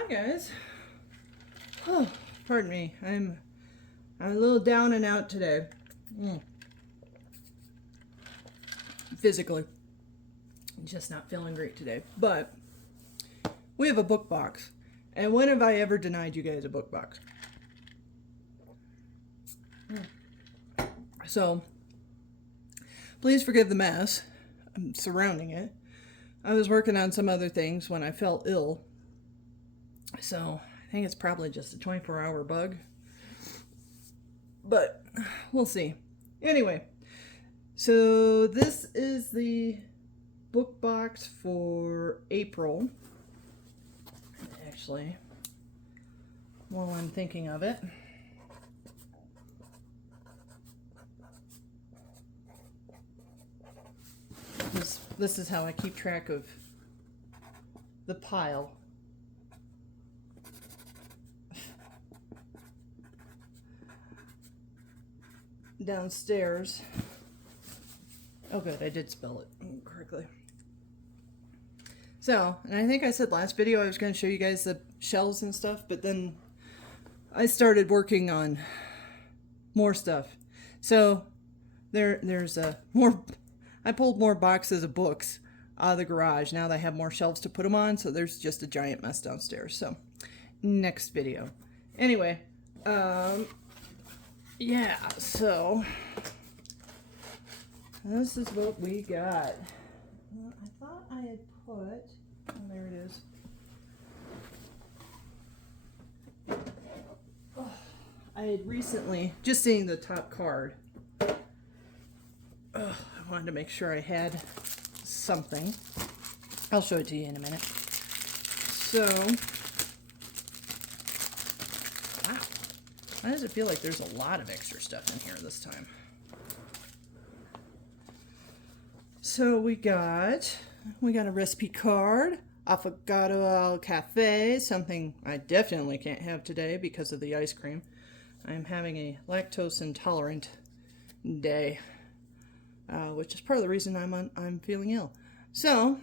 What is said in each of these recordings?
Hi guys. Oh, pardon me. I'm a little down and out today. Physically. Just not feeling great today. But we have a book box. And when have I ever denied you guys a book box? So, please forgive the mess surrounding it. I was working on some other things when I felt ill. So, I think it's probably just a 24-hour bug. But we'll see. Anyway, so this is the book box for April. Actually, while I'm thinking of it. This is how I keep track of the pile. Downstairs. Oh good, I did spell it correctly. So, and I think I said last video I was going to show you guys the shelves and stuff, but then I started working on more stuff. So, there's more, I pulled more boxes of books out of the garage now that I have more shelves to put them on, so there's just a giant mess downstairs. So, next video. Anyway, yeah, so this is what we got. Well, I thought I had put, oh, there it is. Oh, I had recently, just seeing the top card, I wanted to make sure I had something. I'll show it to you in a minute. So, wow, why does it feel like there's a lot of extra stuff in here this time? So we got a recipe card, Affogato al Cafe, something I definitely can't have today because of the ice cream. I'm having a lactose intolerant day, which is part of the reason I'm feeling ill. So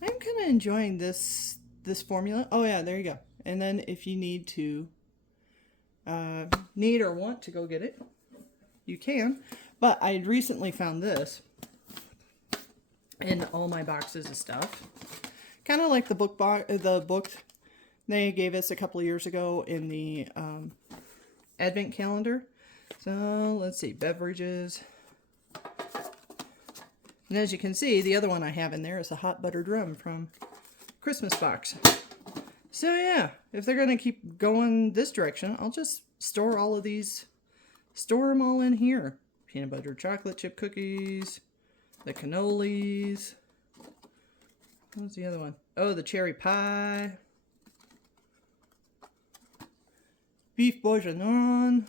I'm kind of enjoying this formula. Oh yeah, there you go. And then if you need to need or want to go get it, you can. But I recently found this in all my boxes of stuff. Kind of like the book they gave us a couple of years ago in the advent calendar. So let's see, beverages. And as you can see, the other one I have in there is a hot buttered rum from Christmas box. So yeah, if they're going to keep going this direction, I'll just store all of these, store them all in here. Peanut butter chocolate chip cookies, the cannolis. What's the other one? Oh, the cherry pie. Beef bourguignon.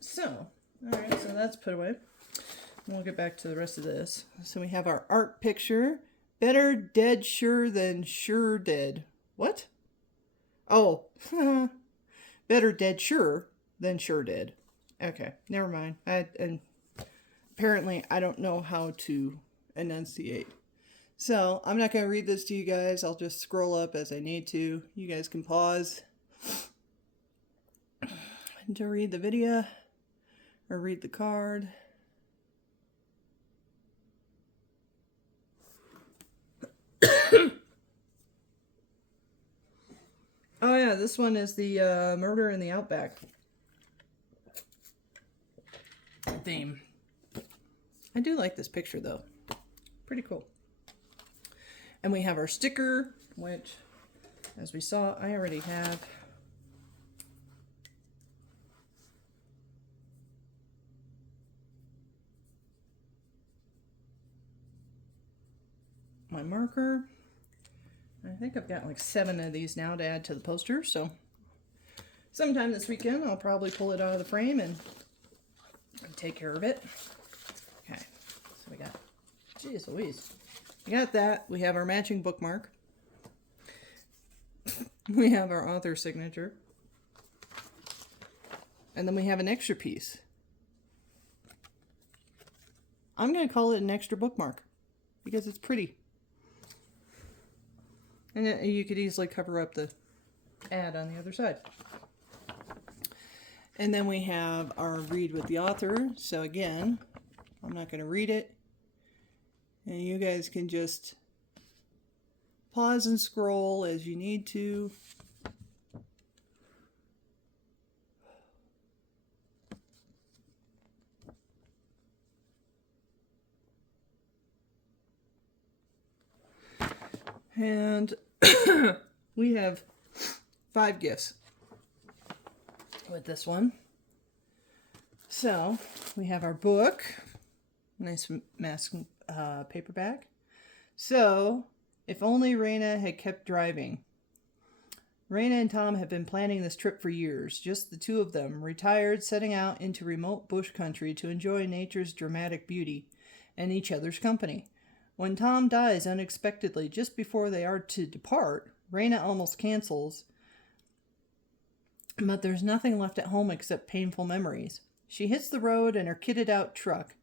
So, alright, so that's put away. And we'll get back to the rest of this. So we have our art picture. Better dead sure than sure dead. What? Oh, better dead sure than sure dead. Okay, never mind. And apparently I don't know how to enunciate. So I'm not going to read this to you guys. I'll just scroll up as I need to. You guys can pause to read the video or read the card. Oh yeah, this one is the Murder in the Outback theme. I do like this picture though. Pretty cool. And we have our sticker, which, as we saw, I already have. My marker. I think I've got like 7 of these now to add to the poster, so sometime this weekend I'll probably pull it out of the frame and take care of it. Okay, so we got, geez Louise. We got that. We have our matching bookmark. We have our author signature. And then we have an extra piece. I'm going to call it an extra bookmark because it's pretty. And you could easily cover up the ad on the other side. And then we have our read with the author. So again, I'm not going to read it. And you guys can just pause and scroll as you need to. And we have 5 gifts with this one. So we have our book, nice mask paperback. So, if only Raina had kept driving. Raina and Tom have been planning this trip for years, just the two of them, retired, setting out into remote bush country to enjoy nature's dramatic beauty and each other's company. When Tom dies unexpectedly just before they are to depart, Raina almost cancels, but there's nothing left at home except painful memories. She hits the road in her kitted-out truck,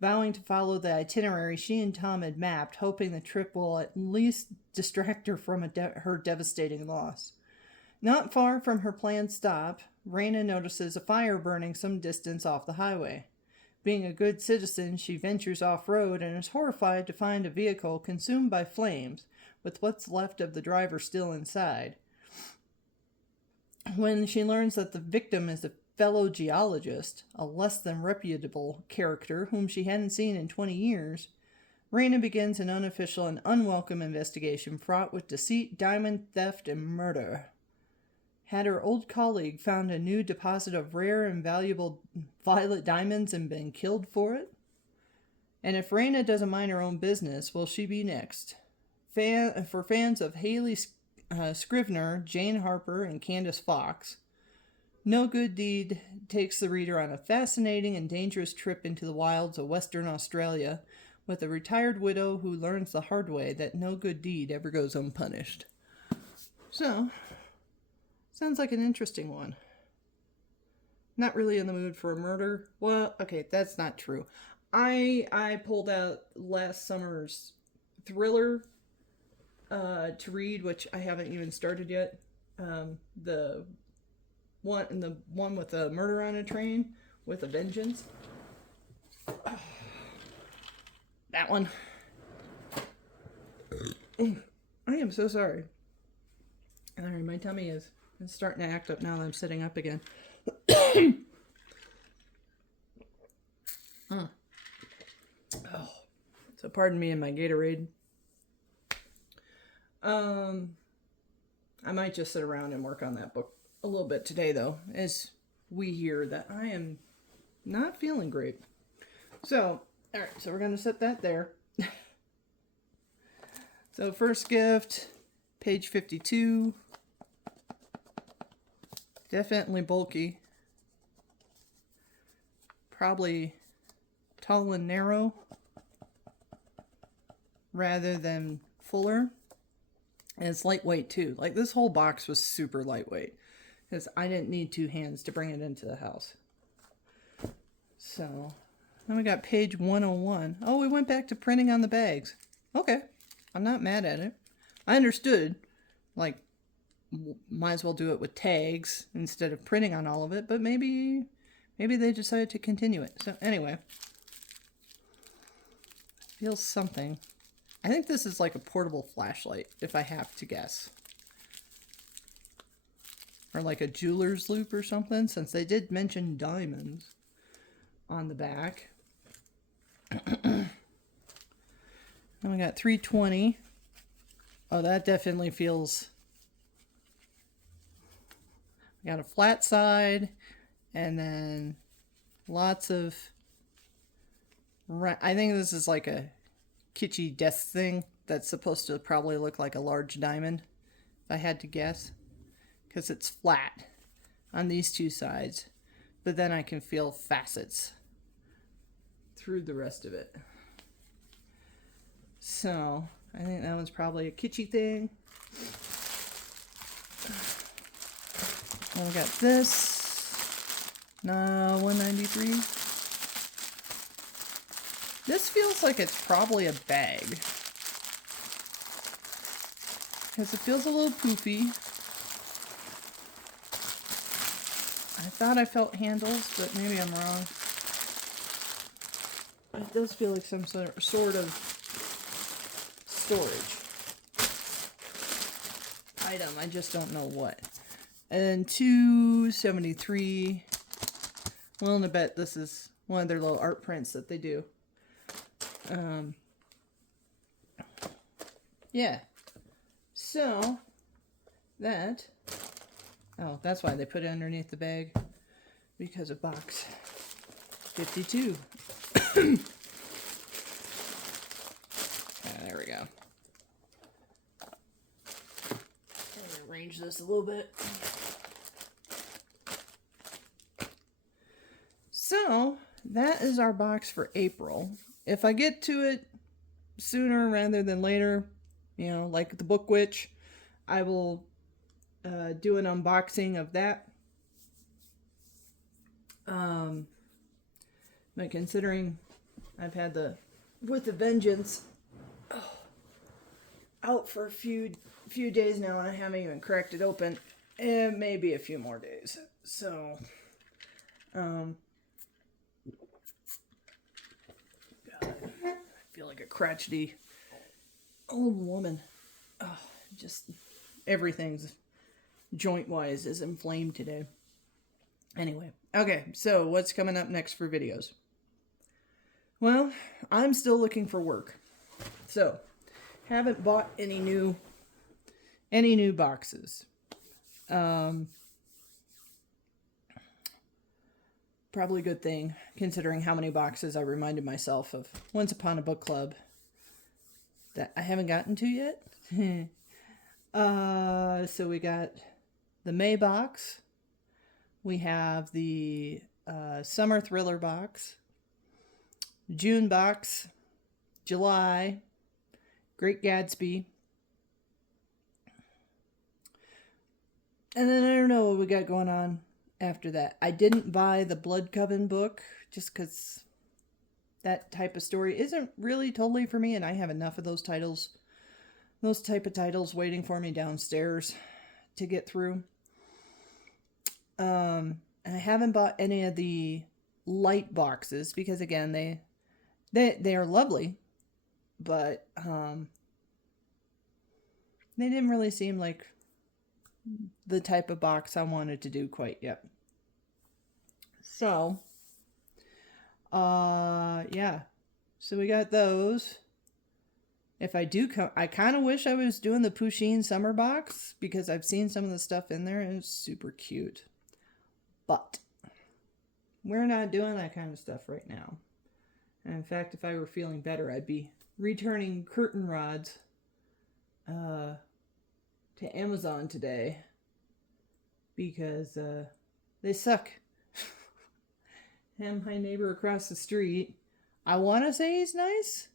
vowing to follow the itinerary she and Tom had mapped, hoping the trip will at least distract her from her devastating loss. Not far from her planned stop, Raina notices a fire burning some distance off the highway. Being a good citizen, she ventures off-road and is horrified to find a vehicle consumed by flames, with what's left of the driver still inside. When she learns that the victim is a fellow geologist, a less than reputable character whom she hadn't seen in 20 years, Raina begins an unofficial and unwelcome investigation fraught with deceit, diamond theft, and murder. Had her old colleague found a new deposit of rare and valuable violet diamonds and been killed for it? And if Raina doesn't mind her own business, will she be next? For fans of Haley Scrivener, Jane Harper, and Candace Fox, No Good Deed takes the reader on a fascinating and dangerous trip into the wilds of Western Australia with a retired widow who learns the hard way that no good deed ever goes unpunished. So, sounds like an interesting one. Not really in the mood for a murder. Well, okay, that's not true. I pulled out last summer's thriller to read, which I haven't even started yet. The one with a murder on a train with a vengeance. That one. I am so sorry. Alright, my tummy is starting to act up now that I'm sitting up again. Oh, so pardon me and my Gatorade. I might just sit around and work on that book a little bit today, though, as we hear that I am not feeling great. So, all right, so we're going to set that there. So, first gift, page 52. Definitely bulky. Probably tall and narrow rather than fuller. And it's lightweight too. Like, this whole box was super lightweight because I didn't need 2 hands to bring it into the house. So, then we got page 101. Oh, we went back to printing on the bags. Okay, I'm not mad at it. I understood, like, might as well do it with tags instead of printing on all of it, but maybe they decided to continue it. So anyway, feels something. I think this is like a portable flashlight, if I have to guess. Or like a jeweler's loop or something, since they did mention diamonds on the back. And we got 320. Oh, that definitely feels... We got a flat side, and then lots of... I think this is like a kitschy desk thing that's supposed to probably look like a large diamond, if I had to guess. Because it's flat on these 2 sides, but then I can feel facets through the rest of it. So, I think that one's probably a kitschy thing. And we got this. 193. This feels like it's probably a bag. because it feels a little poofy. I thought I felt handles, but maybe I'm wrong. It does feel like some sort of storage item. I just don't know what. And then 273. Willing to bet this is one of their little art prints that they do. Yeah. So, that... Oh, that's why they put it underneath the bag. Because of box 52. There we go. Arrange this a little bit. So, that is our box for April. If I get to it sooner rather than later, you know, like the Book Witch, I will do an unboxing of that. But considering I've had the With a Vengeance out for a few days now and I haven't even cracked it open, it may be a few more days. So, God, I feel like a crotchety old woman. Oh, just everything's joint-wise is inflamed today. Anyway, okay, so what's coming up next for videos? Well, I'm still looking for work. So, haven't bought any new boxes. Probably a good thing, considering how many boxes I reminded myself of Once Upon a Book Club that I haven't gotten to yet. So we got the May box. We have the Summer Thriller box. June box. July. Great Gatsby. And then I don't know what we got going on after that. I didn't buy the Blood Coven book just because that type of story isn't really totally for me, and I have enough of those titles, those type of titles waiting for me downstairs to get through. And I haven't bought any of the light boxes because, again, they are lovely, but they didn't really seem like the type of box I wanted to do quite yet. So, yeah. So we got those. If I do come, I kind of wish I was doing the Pusheen summer box because I've seen some of the stuff in there and it's super cute. But we're not doing that kind of stuff right now. And in fact, if I were feeling better, I'd be returning curtain rods to Amazon today because they suck. And my neighbor across the street, I want to say he's nice,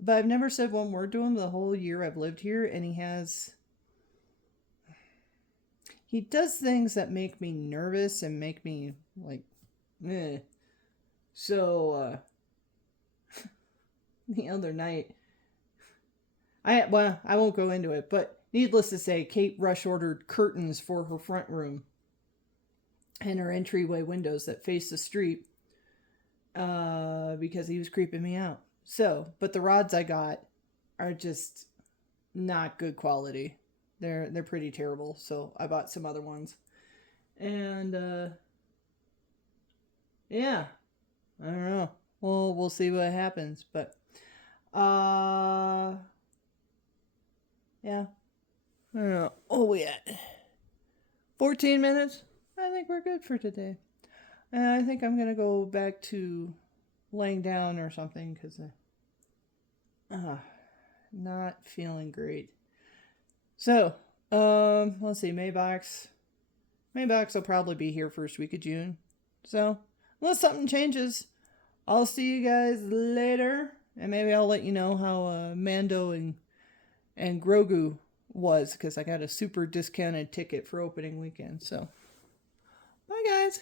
but I've never said one word to him the whole year I've lived here, and he does things that make me nervous and make me like, eh. So, the other night, I won't go into it, but needless to say, Kate rush ordered curtains for her front room and her entryway windows that face the street because he was creeping me out. So, but the rods I got are just not good quality. They're pretty terrible. So I bought some other ones. And yeah, I don't know. We'll see what happens, but yeah. I don't know. Oh, we at 14 minutes. I think we're good for today. And I think I'm gonna go back to laying down or something because not feeling great. So, let's see, Maybox will probably be here first week of June. So, unless something changes, I'll see you guys later. And maybe I'll let you know how Mando and Grogu was, because I got a super discounted ticket for opening weekend. So, bye guys.